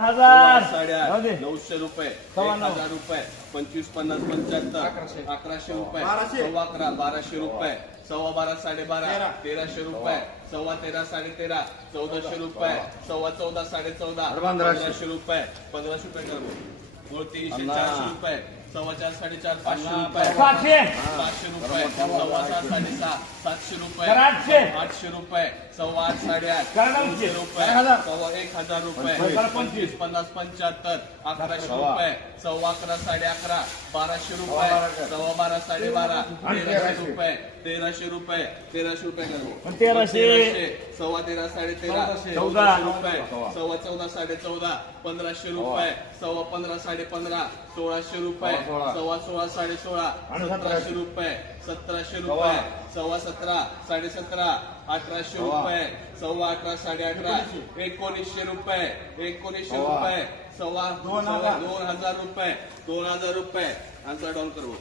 हजार साड्या जाऊ दे. 900 रुपये, सव्वा 1000 रुपये, 25, 50, 75, 1100 रुपये, सव्वा 11, 1200 रुपये, सव्वा 12, 12.5, 1300 रुपये, सव्वा 13, 13.5, 1400 रुपये, सव्वा 14, 14.5, 1500 रुपये, 1500 रुपये कर बोल 300, 400 रुपये, सव्वा 4, 4.5, 500 रुपये, 500 500 रुपये, सव्वा 6, 6.5, 700 रुपये, करा 800. 800 रुपये, सव्वा 8, 8.5, करा 900 रुपये, 1000. सव्वा 1000 रुपये, करा 25, 50, 75, 1100 रुपये, सव्वा 11, 11.5, 1200 रुपये, सव्वा 12, 12.5, 1300 रुपये, 1300 रुपये, 1300 रुपये करू. 1300. सव्वा 13, 13.5, 14 रुपये, सव्वा 14, 14.5, 1500 रुपये, सव्वा 15, 15.5, 1600 रुपये, सव्वा 16, 16.5, 1700 रुपये, 1700 रुपये, सव्वा 17, 17.5, 1800 रुपये, सव्वा 18, 18.5, 1900 रुपये, 1900 रुपये, सव्वा 2000 रुपये, 2000 रुपये, आन्सर डाऊन करू.